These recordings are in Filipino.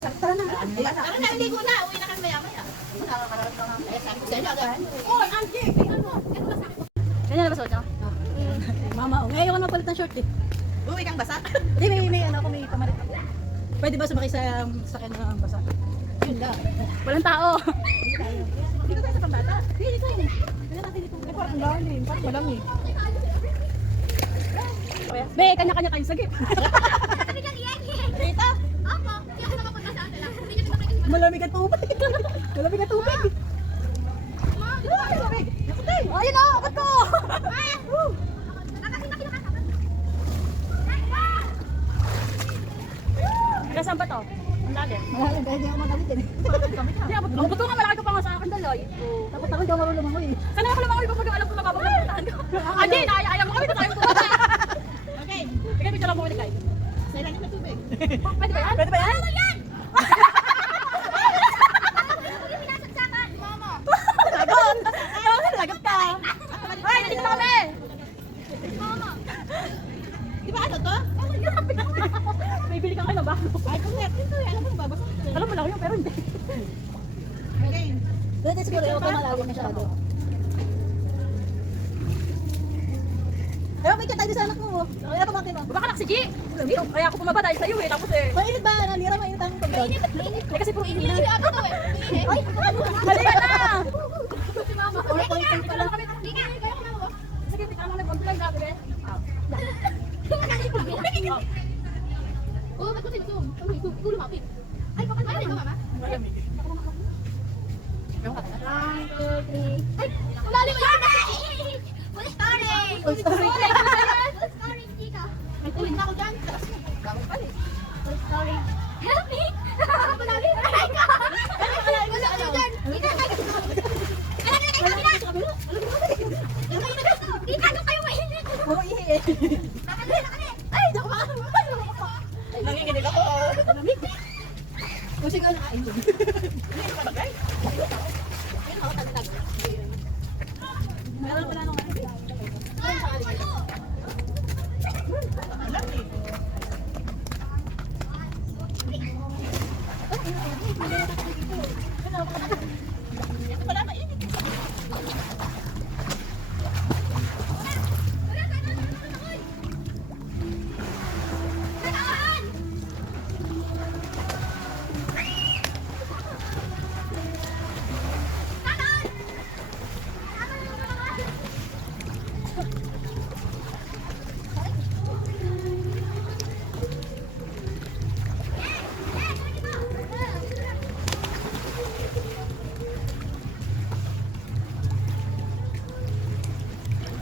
Tara na. Tara na, hindi ko na. Uwi na kami maya-maya. Nakakarating ka nga. Kaya sabi ko sa inyo agad. Oh, Angie! Ganyan na ba suot niyo? Mama, ngayon ko napalit ng short eh. Uwi kang basa? Hindi, may ano ako, may pamalit ako. Pwede ba sumakay sa sakyan ng basa? Yun lang. Walang tao. Hindi ko tayo sa pambata. Hindi tayo. Kaya natin dito. Ay, parang galing. Parang malamig. Be, kanya-kanya kayo sagip. Rita? Malamig at tubig. Malamig at tubig. Malamig. Ayun o, abot ko. Hanggang saan ba to? Ang lalim. Malalim, kaya hindi ako magalit eh. Hindi, abot. Ang buto nga malaki ko pa nga sa akin daloy. Dapat ako hindi ako marunong lumangoy eh. Sana ako lumangoy pa pag alam ko mababaglataan ko. Adi, naayayang mo kami na tayo pumunta. Okay. Sige, picture lang mo ulit kayo. Sa ilalim ng tubig. Pwede ba yan? Pwede ba yan? Lagot! Lagot ka! Hoy, nandito na kami! Di ba ano to? Bibili ka kayo ng bago. Ay, kung net. Ito, alam mo, babasa. Alam mo lang yun, pero hindi. Okay. Doon din siguro ako malalim masyado. Ayaw, may tayo sa anak mo. Kaya pamangkin mo. Baka si G. Kaya ako pumaba dahil sa'yo eh. Tapos eh. Mainit ba? Nanira mainit ang pagod. Hindi kasi puro init. Ay, Halika na! si mama. Or point pala. Sige, tingnan mo nag-vlog na bebe. Oh, ba't ko sinusum? Ito lumapit. Ay, baka na ba, mama? One, two, three. Ay, ulalim mo yan! Full story! Full story. Full story, chika. May tuwid na ako dyan. Gawin pala eh. Full story. Help me! Ulalim! Ay, ka! Ulalim dyan! Ika, ay! Alam niyo na kayo sa kabila! Yung kayo na dito! Ika, doon kayo mainit! Puro ihi eh. Ay, doon ka! Nanginginig ako. Kung siguro nakain ko. Meron pala nung ano.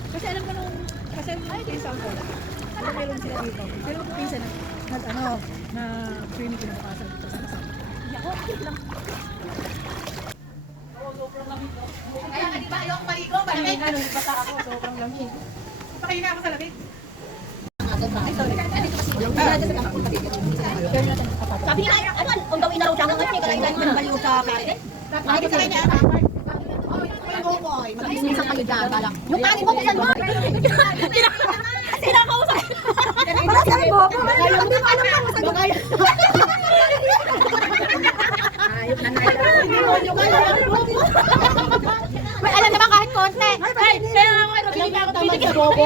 Kasi alam ko nung, kasi pinsan ko, alam meron sila dito. Pero kung pinsan na swimming pinapakasan dito sa kasama. Hindi ako, lang. Kaya nga di ba ayaw akong maligo? Malamig! Nung bata ako, sobrang lamig. Pakain na ako sa lamig. Sabi niya, ano, kung gawin na raw siya ng kasi, kailangan mo baliw sa kare. Bakit sa kanya? Mag-isip kayo dyan, balak. Yung kanin mo, kusan mo. Sinakausap! Wala sabi mo, hindi mo alam na masagot. Ayok na May alam naman kahit konti. Ay, kaya nga ano, binigyan ako tamad sa bobo.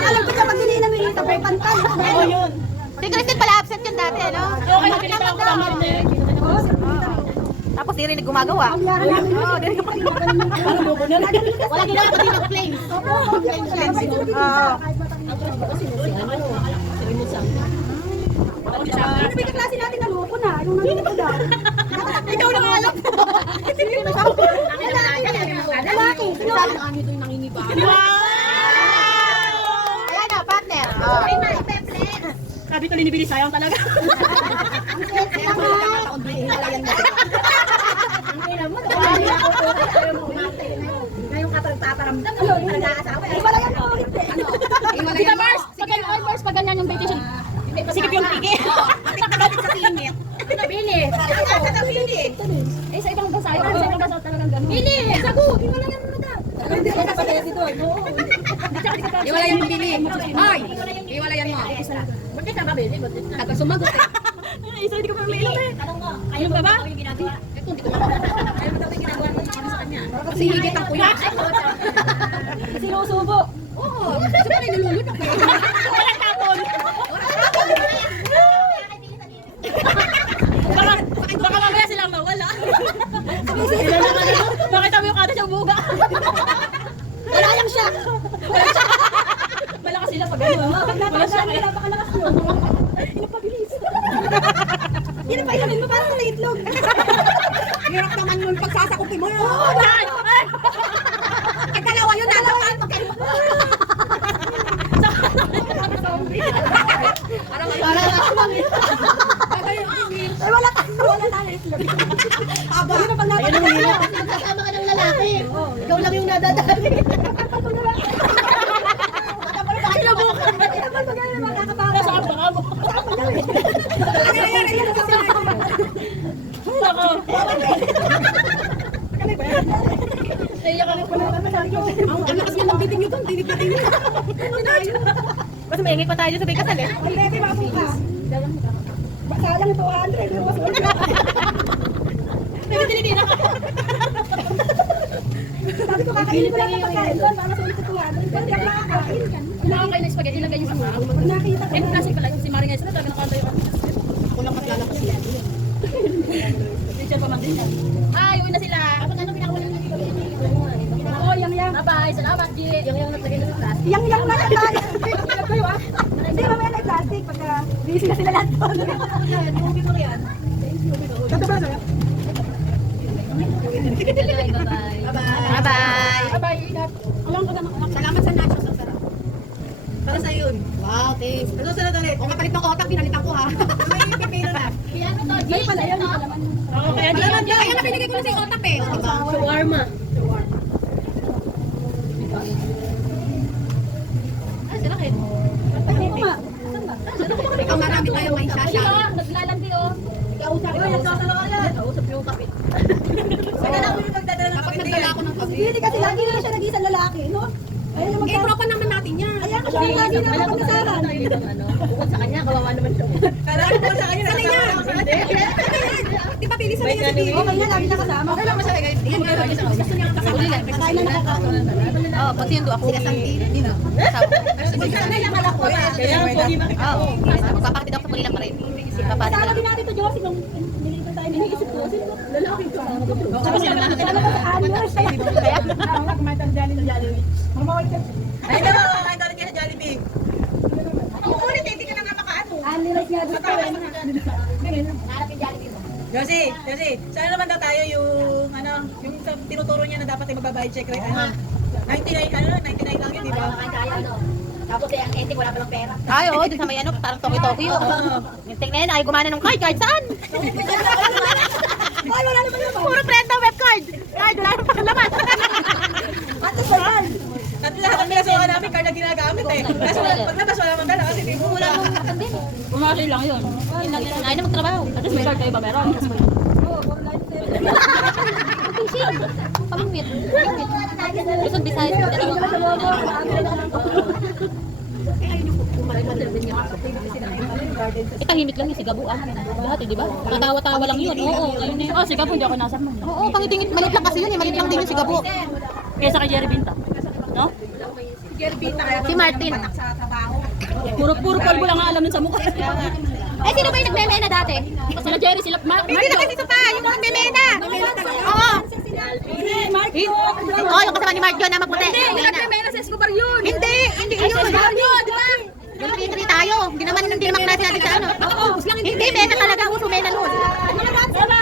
alam ko naman hindi namin yung tabay pantal. Oo, yun. Si Christine pala absent yun dati, no? Okay, binigyan ako tamad eh. Tapos di rin gumagawa. Oo, di rin Parang bobo na rin. Wala ginawa pati ng flames. Ano ba yung klase natin na loko na? Yung naloko daw. Ikaw na nga alam mo. Lalaki. Sino? Ayan na, partner. Sabi ko linibili sayang talaga. Ngayong kapagpaparamdam, ano, yung nag-aasawa. Wala yan po. Di ba Mars? Pag ganyan yung vacation, masikip yung tigi. Nakagalit sa singit. Pinabili. Nasa tabili. Eh, sa ibang bansa, talagang ganun. Hindi, sagot. Hindi mo lang yan madam. Hindi ka pa kaya dito. Iwala yung bibili. Hoy! Iwala yan mo. Bakit ka babili? Tagal sumagot. eh. So, hindi ko pa umiinom eh. Tanong mo, Ayun ba ba? ano yung ginagawa? Eh, kung hindi ko pa ayaw mo daw yung ginagawa mo sa kanya. Kasi higit ang kuya. Sinusubo. Oo. Kasi pa rin nilulutok eh. Walang tapon. Baka mamaya silang mawala. Bakit kami yung kada siyang buga? Wala lang siya. Malakas sila pag ano. Wala siya kaya. Napakalakas mo. Inapabilis. Inapainamin mo parang sa itlog. Hirap naman yung pagsasakupin mo. Oo, Saan? Ay! Ang dalawa yun, dalawa. Ay, wala tayo itlog. Aba, yun ang pag Kasama ka ng lalaki. Ikaw lang yung nadadali. Sinubukan. Nasa kapaka mo. Ako. Naiyak ako. Ang lakas nga ng bibig nyo doon, dinig na dinig. Mas maingay pa tayo sa may kasal eh. Ang lebe, mabuka. Sayang 200. Nagtitinigin ako. Sabi ko, kakainin ko lang ang pagkain doon, para sa ulit sa 200. Hindi ako makakain. Nakakain ng spaghetti, ilagay niyo sa mga. Pag nakita ko, Eh, kasi pala, si Maring Esra, talaga nakanta yung ako lang maglalakot siya. teacher pa man din siya. Ay, uwi na sila. Kapag ano pinakawalan ng ito? Oo, yang. Bye-bye, salamat, G. Yung naglagay na sa class. Yang na tayo. Ilag kayo ah. Hindi, mamaya na yung plastic. Pagka busy na sila lahat doon. Movie ko yan. Tato ba sa'yo? Bye-bye. Bye-bye. Bye-bye, ingat. Alam ko naman. Salamat sa nachos. Ang sarap. Para sa yun. Wow, thanks. Ano sa ulit? O kapalit ng otak, pinalitan ko ha. May pipino na. Ay, pala yan. Oo, kaya di Kaya na pinigay ko na sa otak eh. Diba? Shawarma. Ah, sila kayo. Ikaw marami tayong may sasya. Naglalandi oh. Kausap ko. Kausap yung kapit. Kapag nagdala ako ng kape. Hindi kasi lagi na siya nag-isang lalaki, no? Ayun yung tropa naman natin yan. Ayan kasi lagi na Alam ko kapag-asaran. bukod sa kanya, kawawa naman siya. Kala ko sa kanya. Sana yan. Di ba pili sa niya si Bibi? Okay na, lagi na kasama. Okay lang masaya kayo. Yan nga, gusto niya kasama. Kain na nakakaon. Oo, pag sinundo ako. Sila sang tili. Hindi na. Sana yung malak ko. Kaya pogi ba? Oo. Magpapakatid ako sa Pulila pa rin. Papatid Kasama lang. din natin ito, Josie, nung nilitan tayo. Niliisip ko, sino ba? Lalaki ko. Saka sila na Sana ba sa Alios? Kaya, kumain tayo Jollibee. Mamawal ka. Ay, naman, kakain ka rin kayo sa Jollibee. Ulit, hindi ka na nga makaano. Alios nga gusto. Hanap yung Jollibee mo. Josie, sana naman daw tayo yung, yung tinuturo niya na dapat ay magbabayad check rate, 99 lang yun, di ba? Kaya ano. Tapos eh, ang ending wala palang pera. Ay, oo, dun sa may ano, parang Toki-Toki. Yung tingnan yun, ay gumana ng card. Card saan? Ay, wala naman naman. Puro prenda web card. Card, wala yung panglaman. Ate, saan? At lahat ng pinasukan namin, card na ginagamit eh. Kasi paglabas, wala naman dala kasi di mo wala mong Bumaki lang yun. Ay na magtrabaho. At least may card kayo ba meron? Pamingwit. Luzon, Visayas, Mindanao. Tahimik lang yung sigabu Dati, di ba? Tatawa-tawa lang yun. Oo, ayun na yun. Oh, sigabu, hindi ako nasama. Oo, pangitingit. Malit lang kasi yun eh. Malit lang din yung sigabu. Kesa kay Jerry Binta. No? Si Martin. Puro polvo lang ang alam nun sa mukha. Eh, sino ba yung nagmemena dati? Sila Jerry, sila Hindi na kasi ito pa, yung nagmemena. Oo. Oo, yung kasama ni Mark yun na maputi. nagmemena sa Escobar yun. Hindi yun. di ba? Hindi tayo. Hindi naman klase natin sa ano. Hindi, mena talaga. Uso mena nun. Bye-bye!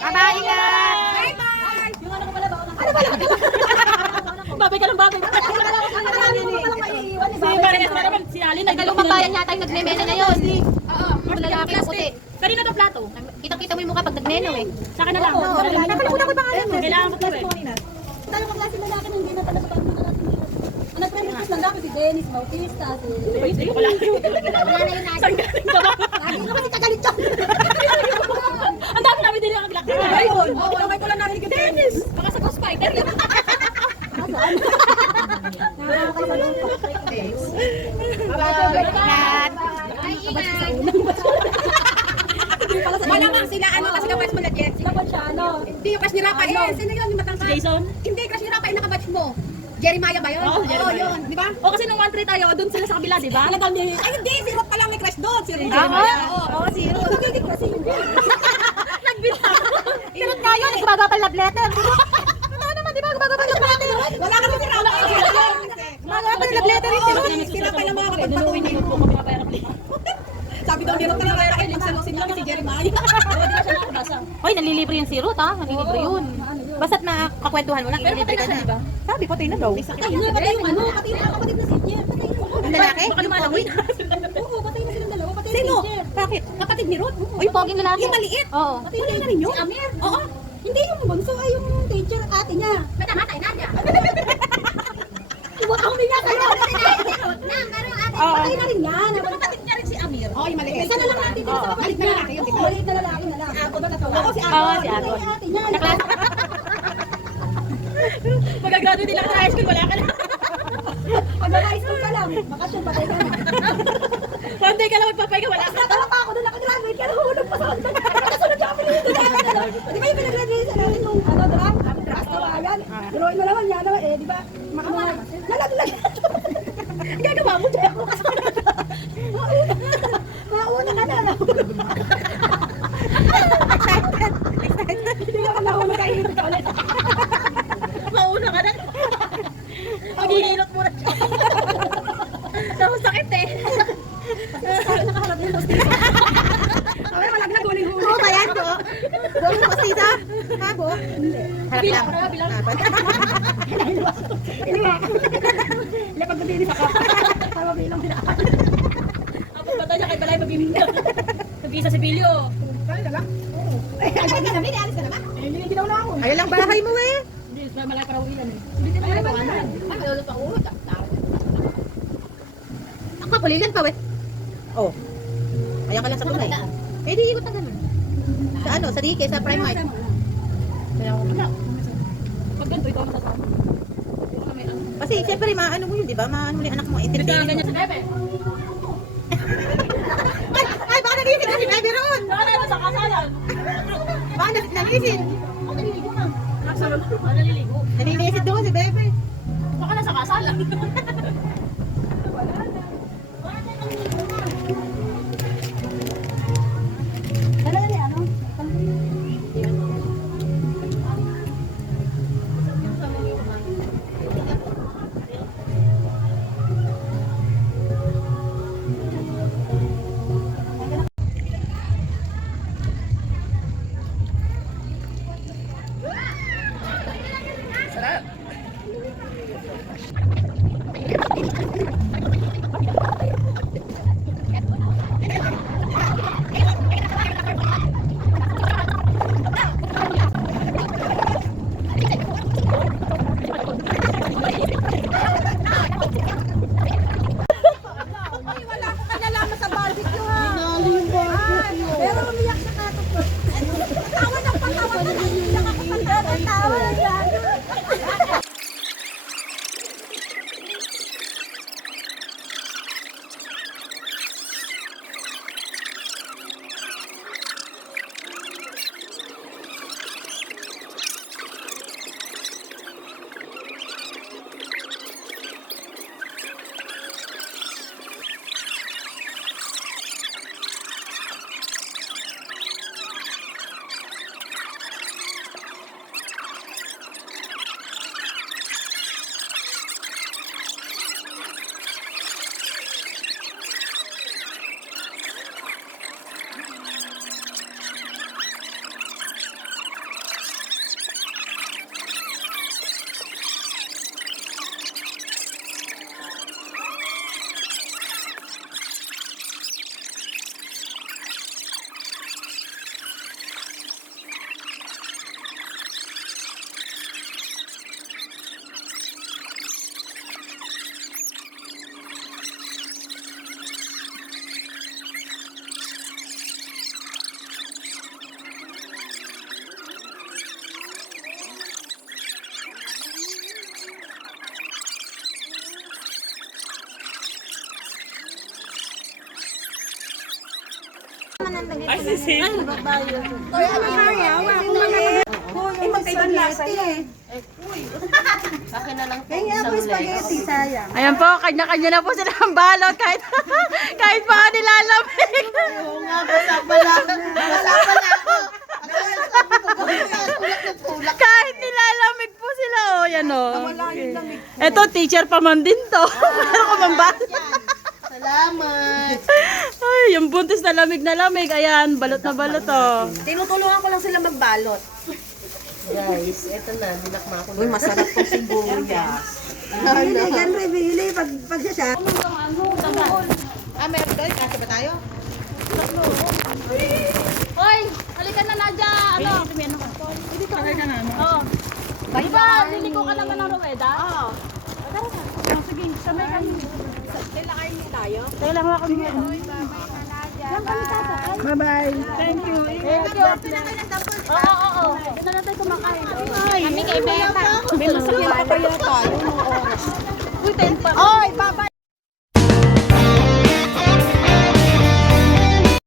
Bye-bye, ingat. Babay ka ng babay. Si Maria Esma naman, si Alin, Tagalong babayan yata yung nagmemena na yun. Oo, lalaki na puti. Kanina to plato. Kitang-kita mo yung mukha pag nagmeno eh. Sa akin na lang. Nakalimutan ko yung pangalan mo. Kailangan ko to eh. Tayo mga klase lalaki nung hindi na talaga pag-makalat. Ang nag-practice lang dati si Dennis Bautista. Hindi ko lang. Wala na yung nasa. Saan galing ka ba? Lagi naman si kagalit siya. Ang dami namin din yung black. Ayun. Kamay ko lang narinig yung Dennis. Baka sa co-spider yun. Ingat. Ay, ingat. Sila batch mo na Jet. Sila batch siya, ano? Hindi, yung crush ni Rafa. Eh, sino yun yung matangkad? Jason? Hindi, crush ni Rafa, yung nakabatch mo. Jeremiah ba yun? Oo, Jeremiah. yun. Di ba? O kasi nung 1-3 tayo, doon sila sa kabila, di ba? Ay, hindi. Si Ruth pa lang may crush doon. Si Ruth. Oo, si Ruth. Hindi ko kasi hindi. Pinot nga yun, nagbaga pa love letter. Totoo naman, di ba? Gumagawa pa love letter. Wala kasi si Rafa. Gumagawa pa love letter rin siya. Sila pa lang mga kapagpatuloy. Sabi daw ni Ruth na Rafa, ay nagsalusin lang si Jeremiah. Hoy, nalilibre yun si Ruth, ha? Nalilibre yun. Basta't makakwentuhan mo lang, Pero patay na siya, di ba? Sabi, patay na daw. Ay, hindi, patay yung ano. Patay na kapatid na si Jer. Patay na. Ang lalaki? Baka lumalangoy. Oo, patay na silang dalawa. Patay Sino? na si Jer. Bakit? Kapatid ni Ruth. Uy, poging lalaki. Yung maliit. Oo. Patay na rin yun. Si Amir. Oo. Hindi yung bunso, ay yung teacher ate niya. Matamatay na niya. Iwag ako niya kayo. Patay na rin yan. Kapatid niya rin si Amir. Oo, yung maliit. Isa na lang natin din sa kapatid na lalaki. Maliit na lalaki na lang. Oo, si Agon. Oo, si Agon. Yung ate niya. Mag-graduate lang sa high school, wala ka na. Pag nag-high school ka lang, bakasyon patay ka na. One day ka lang magpapay ka, wala ka. Natawa pa ako doon, nakagraduate ka, nahulog pa sa kanya. Nakasunod yung apelido na. Di ba yung pinag-graduate natin nung ano, drag tawagan? Biruin mo naman yan, eh, di ba? Nalaglag. Gagawa mo dyan ako. Mauna ka na. Excited. Hindi ka mauna ka ulit. Mauna ka na. Maghihilot mo na siya. Tapos sakit eh. Nakaharap yung hostess. Sabi, malaglag, huling-huli. Oo ba yan, po? Gawin mo sisa? Ha, po? Harap lang. Bilang. Hindi, pag mabinis ako. Para mabilang sila. Ang pagkata niya kay Balay mabibing na. Nag-isa si Bilyo. Kaya na lang. Eh, alis ka na, alis ka na ba? Eh, hindi na ako. Ayun lang bahay mo eh. Hindi, malay para uwian eh. Hindi na ako. Ay, malulot ako. Ang kapulilan pa, we. Oh. Ayan ka lang sa tulay. Eh, di ikot na ganun. Sa ano? Sa Dike, sa Primark. Kaya ako wala. Pag ganito, ikaw ang sasama. Kasi, syempre, maano mo yun, di ba? Maano mo yung anak mo, Kaya entertaining ganyan mo. sa Bebe. Ay, baka nagising na si Bebe roon. Saka na sa kasalan. Baka nagising. Ako naliligo na. Naliligo. Naninisid doon si Bebe. Baka nasa kasalan. Dala na ano? Wala ko kanalaman sa barbecue ha. Pero umiyak sa kato ko. Tawa ng patawa na lang. Nakakapatawa na yan. Ay, sisi. Kaya ano spaghetti. Akin na lang po Kaya nga po isang leg. spaghetti, sayang. Ayan po, kanya-kanya na po sila ng balot kahit kahit pa nilalamig. Oo nga, basa pala. Basa pala ako. Ano yung sabi ko? Tulak na tulak. Kahit nilalamig po sila, oh, yan oh. Eto, teacher pa man din to. Pero kumambalot. Salamat. Ay, yung buntis na lamig, ayan, balot na balot oh. Tinutulungan ko lang sila magbalot. Guys, eto na. Dinakma ko na. Uy, masarap po sibuyas. Bili, ganre, bili. Pag siya. Meron doon. Kasi ba tayo? Hoy, halika na Nadia. Ano? Sakay ka na, ano? Oo. Di ba, liliko ka naman ng Rueda? Oo. Sige, sabay kami. Kailangan ako niya. Bye-bye. Thank you. Thank you. Oo. Ito na tayo kumakain. Kami kay Beta. May masakyan pa kaya tayo ng oras. Uy, 10 pa. Oy!